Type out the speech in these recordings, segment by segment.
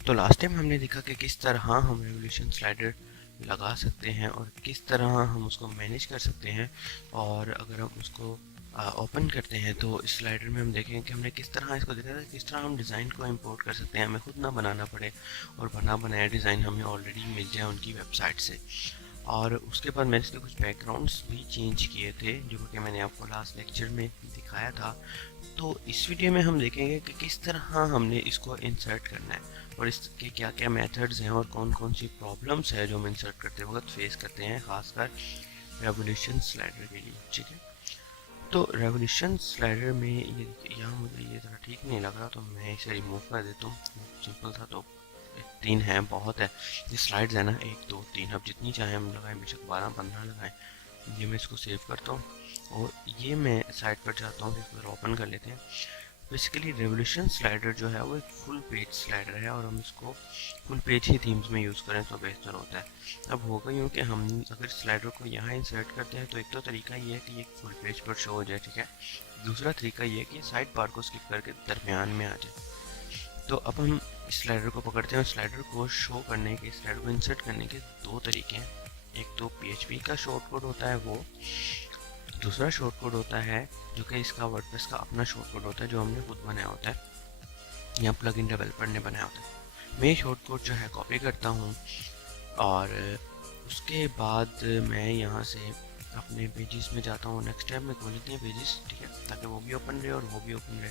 तो last time हमने देखा कि किस तरह हम रेवोल्यूशन स्लाइडर लगा सकते हैं और किस तरह हम उसको मैनेज कर सकते हैं। और अगर हम उसको ओपन करते हैं तो इस स्लाइडर में हम देखेंगे कि हमने किस तरह इसको देखा था, किस तरह हम डिज़ाइन को इंपोर्ट कर सकते हैं, हमें खुद ना बनाना पड़े और बना बनाया डिज़ाइन हमें ऑलरेडी मिल जाए उनकी वेबसाइट से। और उसके बाद मैंने इसके कुछ बैकग्राउंड्स भी चेंज किए थे जो कि मैंने आपको लास्ट लेक्चर में दिखाया था। तो इस वीडियो में हम देखेंगे कि किस तरह हमने इसको इंसर्ट करना है और इसके क्या क्या मेथड्स हैं और कौन कौन सी प्रॉब्लम्स है जो हम इंसर्ट करते वक्त फेस करते हैं, खासकर रेवोल्यूशन स्लाइडर के लिए। ठीक है, तो रेवोल्यूशन स्लाइडर में ये यहाँ मुझे ये ज़रा ठीक नहीं लग रहा तो मैं इसे रिमूव कर देता हूँ। सिंपल था, तो 3 है बहुत है। ये स्लाइड्स है ना, 1 2 3, अब जितनी चाहे हम लगाएं, बेशक 12 15 लगाएं। ये मैं इसको सेव करता हूँ और ये मैं साइड पर जाता हूँ, इसको ओपन कर लेते हैं। बेसिकली रेवोल्यूशन स्लाइडर जो है वो एक फुल पेज स्लाइडर है और हम इसको फुल पेज ही थीम्स में यूज़ करें तो बेहतर होता है। अब होगा यूँ कि हम अगर स्लाइडर को यहाँ इंसर्ट करते हैं तो एक तो तरीका ये है कि ये फुल पेज पर शो हो जाए, ठीक है। दूसरा तरीका ये है कि साइड बार को स्किप करके दरमियान में आ जाए। तो अब हम स्लाइडर को पकड़ते हैं और स्लाइडर को शो करने के, स्लाइडर को इंसर्ट करने के 2 तरीके हैं। एक तो PHP का शॉर्ट कोड होता है वो, दूसरा शॉर्ट कोड होता है जो कि इसका वर्डप्रेस का अपना शॉर्ट कोड होता है जो हमने खुद बनाया होता है या प्लगइन डेवलपर ने बनाया होता है। मैं ये शॉर्ट कोड जो है कॉपी करता हूँ और उसके बाद मैं यहाँ से अपने पेजेस में जाता हूँ। नेक्स्ट टैब में खोल लेते हैं पेजेस, ठीक है, ताकि वो भी ओपन रहे और वो भी ओपन रहे।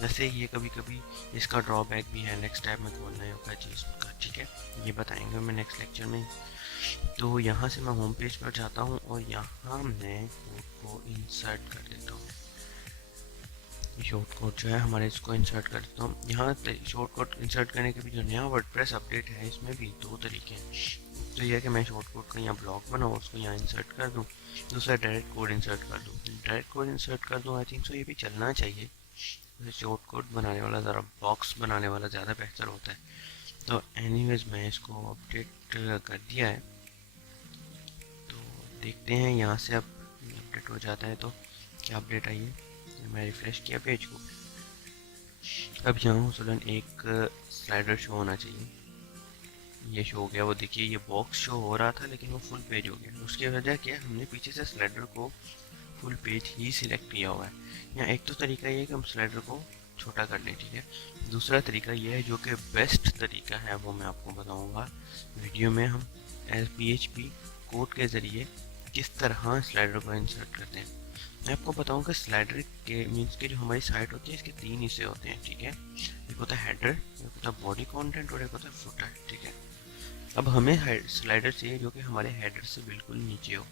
जैसे ये कभी कभी इसका ड्रॉबैक भी है, नेक्स्ट टैब में खोलना है होगा चीज़ का, ठीक है, ये बताएंगे मैं नेक्स्ट लेक्चर में। तो यहाँ से मैं होम पेज पर जाता हूँ और यहाँ मैं कोड को इंसर्ट कर देता हूँ। शॉर्ट कोड जो है हमारे, इसको इंसर्ट कर देता हूँ। यहाँ शॉर्ट कोड इंसर्ट करने के भी जो नया वर्डप्रेस अपडेट है इसमें भी 2 तरीके हैं। तो यह है कि मैं शॉर्ट कोड का यहाँ ब्लॉक बनाऊँ, उसको यहाँ इंसर्ट कर दूँ। दूसरा डायरेक्ट कोड इंसर्ट कर दूँ, डायरेक्ट कोड इंसर्ट कर दूँ। आई थिंक सो ये भी चलना चाहिए। शॉर्ट कोड बनाने वाला ज़रा बॉक्स बनाने वाला ज़्यादा बेहतर होता है। तो एनीवेज मैं इसको अपडेट कर दिया है। तो देखते हैं यहाँ से अब अपडेट हो जाता है तो क्या अपडेट आई है। मैं रिफ्रेश किया पेज को, अब यहाँ मसलन एक स्लाइडर शो होना चाहिए। ये शो हो गया, वो देखिए ये बॉक्स शो हो रहा था लेकिन वो फुल पेज हो गया। उसकी वजह क्या है, हमने पीछे से स्लाइडर को फुल पेज ही सिलेक्ट किया हुआ है। यहाँ एक तो तरीका ये है कि हम स्लाइडर को छोटा कर लें, ठीक है। दूसरा तरीका ये है जो कि बेस्ट तरीका है, वो मैं आपको बताऊँगा वीडियो में। हम PHP कोड के ज़रिए किस तरह स्लाइडर को इंसर्ट करते हैं। मैं आपको बताऊं कि स्लाइडर के मीन्स के जो हमारी साइट होती है इसके 3 हिस्से होते हैं, ठीक है। एक होता है हेडर, एक होता है बॉडी कंटेंट और एक होता है फुटर, ठीक है। अब हमें स्लाइडर चाहिए जो कि हमारे हेडर से बिल्कुल नीचे हो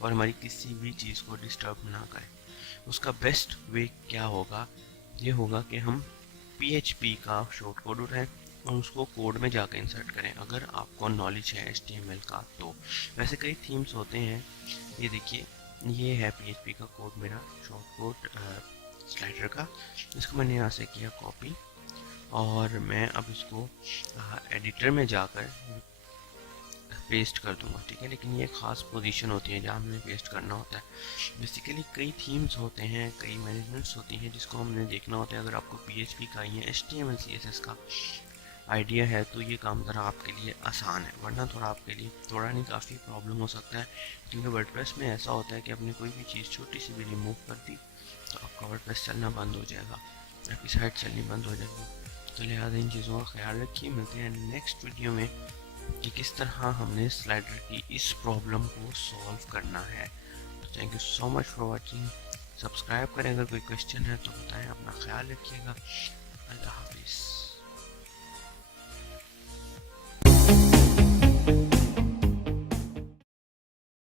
और हमारी किसी भी चीज़ को डिस्टर्ब ना करे। उसका बेस्ट वे क्या होगा, ये होगा कि हम PHP का शॉर्ट कोड उठाएं और उसको कोड में जाकर इंसर्ट करें, अगर आपको नॉलेज है HTML का तो। वैसे कई थीम्स होते हैं, ये देखिए ये है PHP का कोड, मेरा शॉर्ट कोड स्लाइडर का। इसको मैंने यहाँ से किया कॉपी और मैं अब इसको एडिटर में जाकर पेस्ट कर दूंगा, ठीक है। लेकिन ये खास पोजीशन होती है जहाँ हमने पेस्ट करना होता है। बेसिकली कई थीम्स होते हैं, कई मैनेजमेंट्स होती हैं जिसको हमने देखना होता है। अगर आपको PHP का या HTML CSS का आइडिया है तो ये काम ज़रा आपके लिए आसान है, वरना थोड़ा आपके लिए थोड़ा नहीं काफ़ी प्रॉब्लम हो सकता है। क्योंकि वर्डप्रेस में ऐसा होता है कि आपने कोई भी चीज़ छोटी सी भी रिमूव कर दी तो आपका वर्डप्रेस चलना बंद हो जाएगा, आपकी साइट चलनी बंद हो जाएगी। तो लिहाजा इन चीज़ों का ख्याल रखिए। मिलते हैं नेक्स्ट वीडियो में कि किस तरह हमने स्लाइडर की इस प्रॉब्लम को सॉल्व करना है। तो thank you so much for watching. Subscribe करें, अगर कोई क्वेश्चन है तो बताएं। अपना ख्याल रखिएगा। अल्लाह हाफिज़।